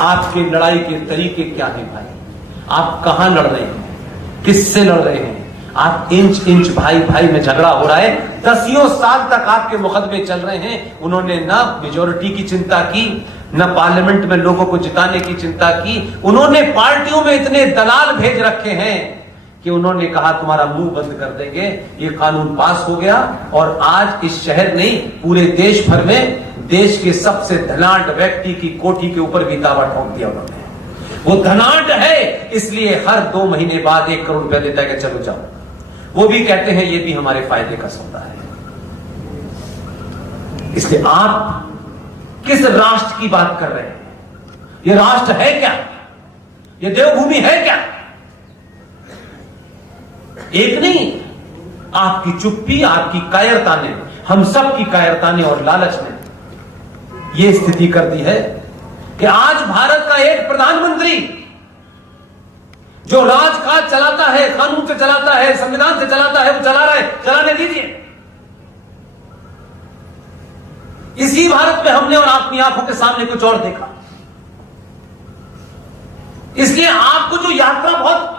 आपके लड़ाई के तरीके क्या हैं भाई? आप कहां लड़ रहे हैं? किससे लड़ रहे हैं? आप इंच इंच भाई भाई में झगड़ा हो रहा है। 10 साल तक आपके मुकदमे चल रहे हैं। उन्होंने ना मेजोरिटी की चिंता की, न पार्लियामेंट में लोगों को जिताने की चिंता की। उन्होंने पार्टियों में इतने दलाल भेज रखे हैं कि उन्होंने कहा तुम्हारा मुंह बंद कर देंगे। ये कानून पास हो गया और आज इस शहर नहीं पूरे देश भर में देश के सबसे धनाढ्य व्यक्ति की कोठी के ऊपर भी दावा ठोक दिया उन्होंने। वो धनाढ्य है इसलिए हर 2 महीने बाद 1 करोड़ रुपया देता है कि चलो जाओ। वो भी कहते हैं ये भी हमारे फायदे का सौदा है। इसलिए आप किस राष्ट्र की बात कर रहे हैं? ये राष्ट्र है क्या? ये देवभूमि है क्या? एक नहीं, आपकी चुप्पी, आपकी कायरता ने, हम सब की कायरता ने और लालच ने यह स्थिति कर दी है कि आज भारत का एक प्रधानमंत्री जो राजकाज चलाता है, कानून से चलाता है, संविधान से चलाता है, वो चला रहा है, चलाने दीजिए। इसी भारत में हमने और अपनी आंखों के सामने कुछ और देखा। इसलिए आपको जो यात्रा बहुत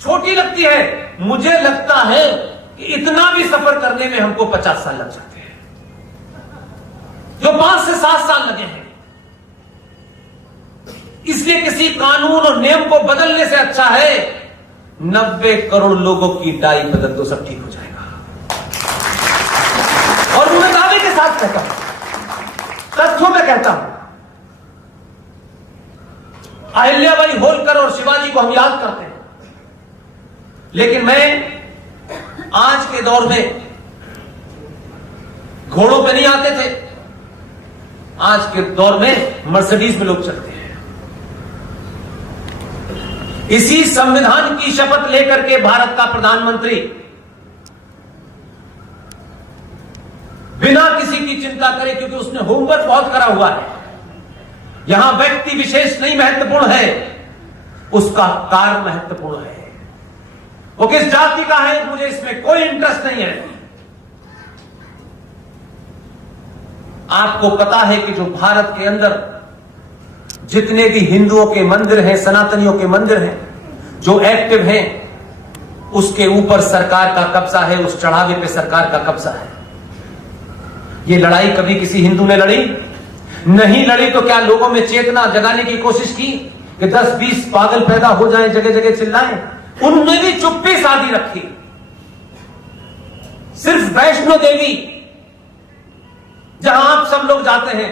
छोटी लगती है, मुझे लगता है कि इतना भी सफर करने में हमको 50 साल लग जाते हैं, जो 5 से 7 साल लगे हैं। इसलिए किसी कानून और नियम को बदलने से अच्छा है 90 करोड़ लोगों की डाई बदल दो, सब ठीक हो जाएगा। और मैं दावे के साथ कहता हूं, तथ्यों में कहता हूं, अहिल्याबाई होलकर और शिवाजी को हम याद करते हैं, लेकिन मैं आज के दौर में घोड़ों पे नहीं आते थे, आज के दौर में मर्सिडीज में लोग चलते हैं। इसी संविधान की शपथ लेकर के भारत का प्रधानमंत्री बिना किसी की चिंता करे, क्योंकि उसने होमवर्क बहुत करा हुआ है, यहां व्यक्ति विशेष नहीं महत्वपूर्ण है, उसका कार्य महत्वपूर्ण है। वो किस जाति का है मुझे इसमें कोई इंटरेस्ट नहीं है। आपको पता है कि जो भारत के अंदर जितने भी हिंदुओं के मंदिर हैं, सनातनियों के मंदिर हैं, जो एक्टिव हैं, उसके ऊपर सरकार का कब्जा है, उस चढ़ावे पे सरकार का कब्जा है। ये लड़ाई कभी किसी हिंदू ने लड़ी नहीं लड़ी, तो क्या लोगों में चेतना जगाने की कोशिश की कि 10-20 पागल पैदा हो जाएं, जगह जगह चिल्लाएं? उन्होंने भी चुप्पी साधी रखी। सिर्फ वैष्णो देवी जहां आप सब लोग जाते हैं,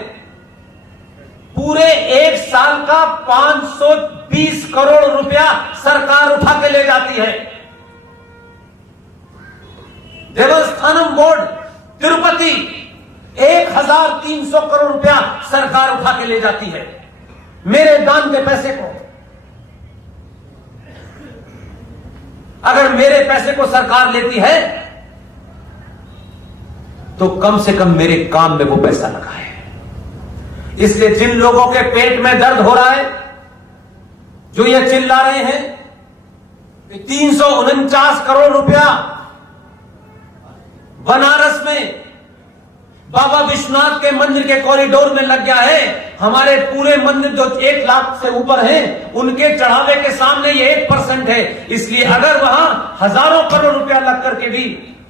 पूरे 1 साल का 520 करोड़ रुपया सरकार उठा के ले जाती है। देवस्थानम बोर्ड तिरुपति 1300 करोड़ रुपया सरकार उठा के ले जाती है, मेरे दान के पैसे को। अगर मेरे पैसे को सरकार लेती है तो कम से कम मेरे काम में वो पैसा लगाए। इसलिए जिन लोगों के पेट में दर्द हो रहा है, जो ये चिल्ला रहे हैं 349 करोड़ रुपया बनारस में बाबा विश्वनाथ के मंदिर के कॉरिडोर में लग गया है, हमारे पूरे मंदिर जो 1 लाख से ऊपर हैं, उनके चढ़ावे के सामने ये 1% है। इसलिए अगर वहां हजारों करोड़ रुपया लग करके भी,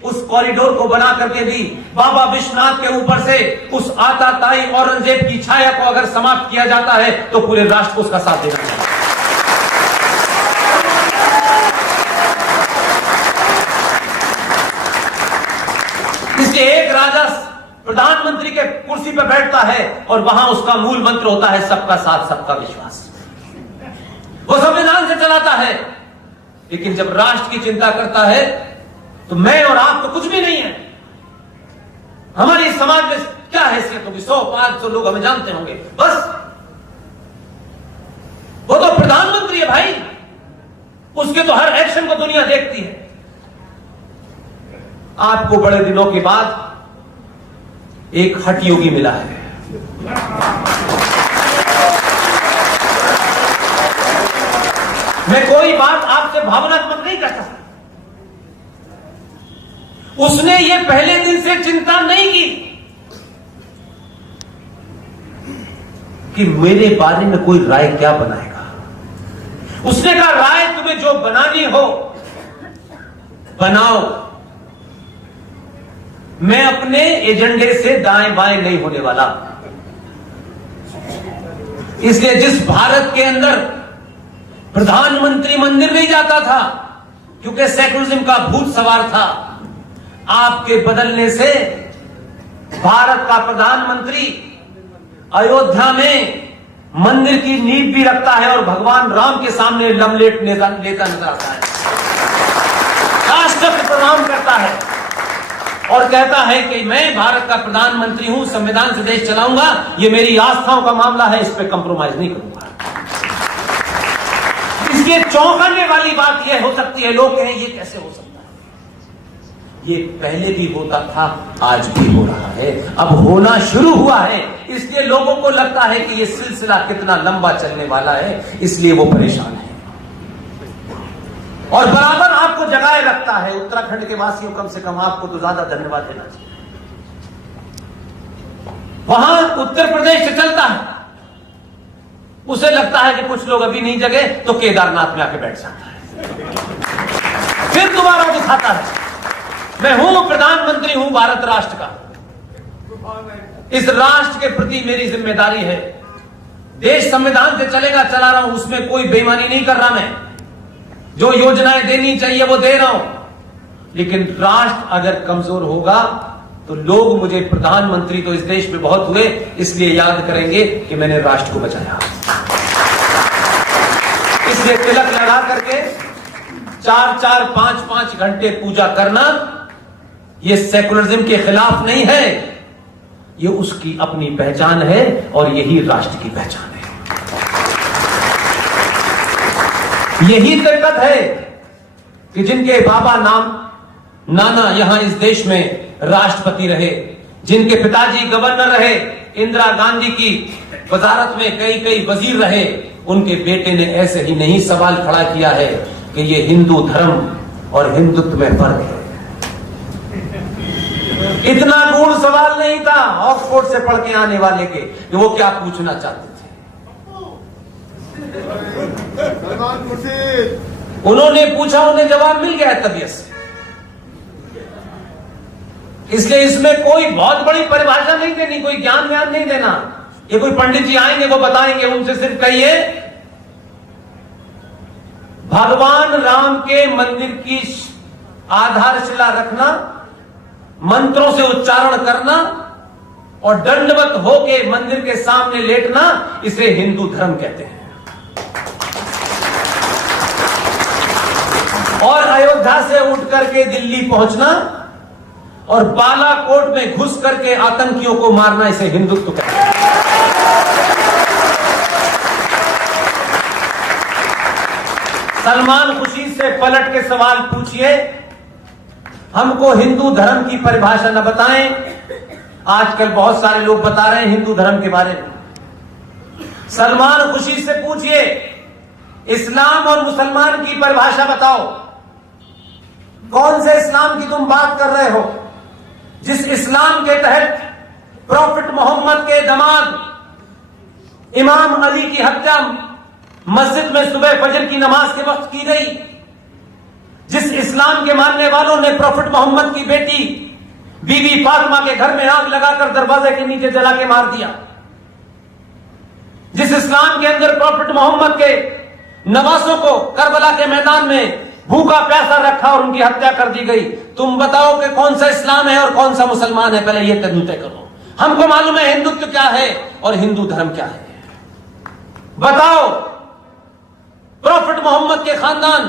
उस कॉरिडोर को बना करके भी बाबा विश्वनाथ के ऊपर से उस आताताई औरंगजेब की छाया को अगर समाप्त किया जाता है, तो पूरे राष्ट्र को उसका साथ देना चाहिए। इसलिए एक राजा प्रधानमंत्री के कुर्सी पर बैठता है और वहां उसका मूल मंत्र होता है सबका साथ सबका विश्वास। वो संविधान से चलाता है, लेकिन जब राष्ट्र की चिंता करता है तो मैं और आप तो कुछ भी नहीं है। हमारी समाज में क्या हैसियत होगी? 100-500 लोग हमें जानते होंगे, बस। वो तो प्रधानमंत्री है भाई, उसके तो हर एक्शन को दुनिया देखती है। आपको बड़े दिनों के बाद एक हठ योगी मिला है। मैं कोई बात आपसे भावनात्मक नहीं करता। उसने ये पहले दिन से चिंता नहीं की कि मेरे बारे में कोई राय क्या बनाएगा। उसने कहा राय तुम्हें जो बनानी हो बनाओ, मैं अपने एजेंडे से दाएं बाएं नहीं होने वाला। इसलिए जिस भारत के अंदर प्रधानमंत्री मंदिर नहीं जाता था क्योंकि सेकुलरिज्म का भूत सवार था, आपके बदलने से भारत का प्रधानमंत्री अयोध्या में मंदिर की नींव भी रखता है और भगवान राम के सामने लमलेट लेता नजर आता है, राष्ट्र को प्रणाम करता है और कहता है कि मैं भारत का प्रधानमंत्री हूं, संविधान से देश चलाऊंगा, ये मेरी आस्थाओं का मामला है, इस पर कंप्रोमाइज नहीं करूंगा। इसलिए चौंकाने वाली बात यह हो सकती है, लोग कहें ये कैसे हो सकता है, ये पहले भी होता था, आज भी हो रहा है, अब होना शुरू हुआ है। इसलिए लोगों को लगता है कि ये सिलसिला कितना लंबा चलने वाला है, इसलिए वो परेशान है और बराबर आपको जगाए रखता है। उत्तराखंड के वासियों, कम से कम आपको तो ज्यादा धन्यवाद देना चाहिए। वहां उत्तर प्रदेश से चलता है, उसे लगता है कि कुछ लोग अभी नहीं जगे तो केदारनाथ में आके बैठ जाता है, फिर दोबारा दिखाता है मैं हूं प्रधानमंत्री हूं भारत राष्ट्र का, इस राष्ट्र के प्रति मेरी जिम्मेदारी है, देश संविधान से चलेगा, चला रहा हूं, उसमें कोई बेईमानी नहीं कर रहा, मैं जो योजनाएं देनी चाहिए वो दे रहा हूं। लेकिन राष्ट्र अगर कमजोर होगा तो लोग मुझे प्रधानमंत्री तो इस देश में बहुत हुए, इसलिए याद करेंगे कि मैंने राष्ट्र को बचाया। इसलिए तिलक लगा करके 4-4, 5-5 घंटे पूजा करना ये सेकुलरिज्म के खिलाफ नहीं है, ये उसकी अपनी पहचान है और यही राष्ट्र की पहचान है। यही ताकत है कि जिनके बाबा नाना यहां इस देश में राष्ट्रपति रहे, जिनके पिताजी गवर्नर रहे, इंदिरा गांधी की वजारत में कई वजीर रहे, उनके बेटे ने ऐसे ही नहीं सवाल खड़ा किया है कि ये हिंदू धर्म और हिंदुत्व में फर्क है। इतना गूढ़ सवाल नहीं था ऑक्सफोर्ड से पढ़ के आने वाले के कि वो क्या पूछना चाहते थे। उन्होंने पूछा, उन्हें जवाब मिल गया तबीयत से। इसलिए इसमें कोई बहुत बड़ी परिभाषा नहीं देनी, कोई ज्ञान नहीं देना। ये कोई पंडित जी आएंगे वो बताएंगे, उनसे सिर्फ कहिए भगवान राम के मंदिर की आधारशिला रखना, मंत्रों से उच्चारण करना और दंडवत होके मंदिर के सामने लेटना, इसे हिंदू धर्म कहते हैं। और अयोध्या से उठ करके दिल्ली पहुंचना और बालाकोट में घुस करके आतंकियों को मारना, इसे हिंदुत्व कहते हैं। सलमान खुशी से पलट के सवाल पूछिए, हमको हिंदू धर्म की परिभाषा न बताएं। आजकल बहुत सारे लोग बता रहे हैं हिंदू धर्म के बारे में। सलमान खुशी से पूछिए, इस्लाम और मुसलमान की परिभाषा बताओ, कौन से इस्लाम की तुम बात कर रहे हो, जिस इस्लाम के तहत प्रॉफिट मोहम्मद के दामाद इमाम अली की हत्या मस्जिद में सुबह फजर की नमाज के वक्त की गई, जिस इस्लाम के मानने वालों ने प्रॉफिट मोहम्मद की बेटी बीबी फातिमा के घर में आग लगाकर दरवाजे के नीचे जला के मार दिया, जिस इस्लाम के अंदर प्रॉफिट मोहम्मद के नवासों को करबला के मैदान में भूखा प्यासा रखा और उनकी हत्या कर दी गई, तुम बताओ कि कौन सा इस्लाम है और कौन सा मुसलमान है, पहले यह तय करो। हमको मालूम है हिंदुत्व क्या है और हिंदू धर्म क्या है। बताओ, प्रॉफिट मोहम्मद के खानदान,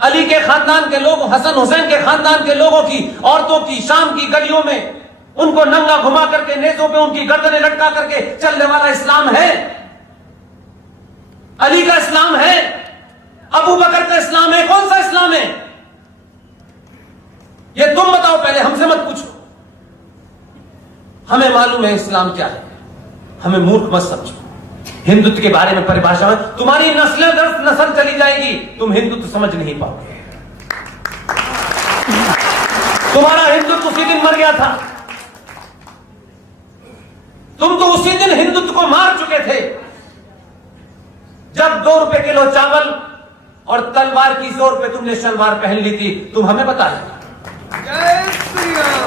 अली के खानदान के लोग, हसन हुसैन के खानदान के लोगों की औरतों की शाम की गलियों में उनको नंगा घुमा करके नेजों पे उनकी गर्दनें लटका करके चलने वाला इस्लाम है? अली का इस्लाम है? अबू बकर का इस्लाम है? कौन सा इस्लाम है? ये तुम बताओ, पहले हमसे मत पूछो। हमें मालूम है इस्लाम क्या है, हमें मूर्ख मत समझो। हिंदुत्व के बारे में परिभाषा में तुम्हारी नस्लें दर नस्ल चली जाएगी, तुम हिंदुत्व समझ नहीं पाओगे। तुम्हारा हिंदुत्व उसी दिन मर गया था। तुम तो उसी दिन हिंदुत्व को मार चुके थे जब 2 रुपए किलो चावल और तलवार की जोर पे तुमने सलवार पहन ली थी। तुम हमें बता रहे। जय श्री राम।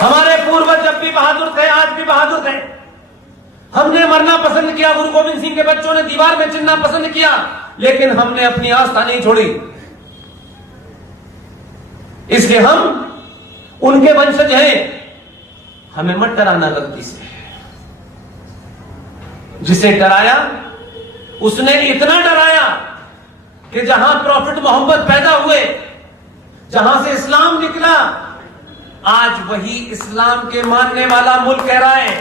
हमारे पूर्वज जब भी बहादुर थे, आज भी बहादुर थे। हमने मरना पसंद किया, गुरु गोविंद सिंह के बच्चों ने दीवार में चिन्हना पसंद किया, लेकिन हमने अपनी आस्था नहीं छोड़ी। इसलिए हम उनके वंशज हैं। हमें मत डराना गलती से। जिसे डराया उसने इतना डराया कि जहां प्रॉफिट मोहम्मद पैदा हुए, जहां से इस्लाम निकला, आज वही इस्लाम के मानने वाला मुल्क कह रहा है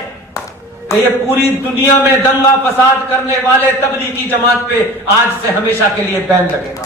कि ये पूरी दुनिया में दंगा फसाद करने वाले तबलीगी जमात पे आज से हमेशा के लिए बैन लगेगा।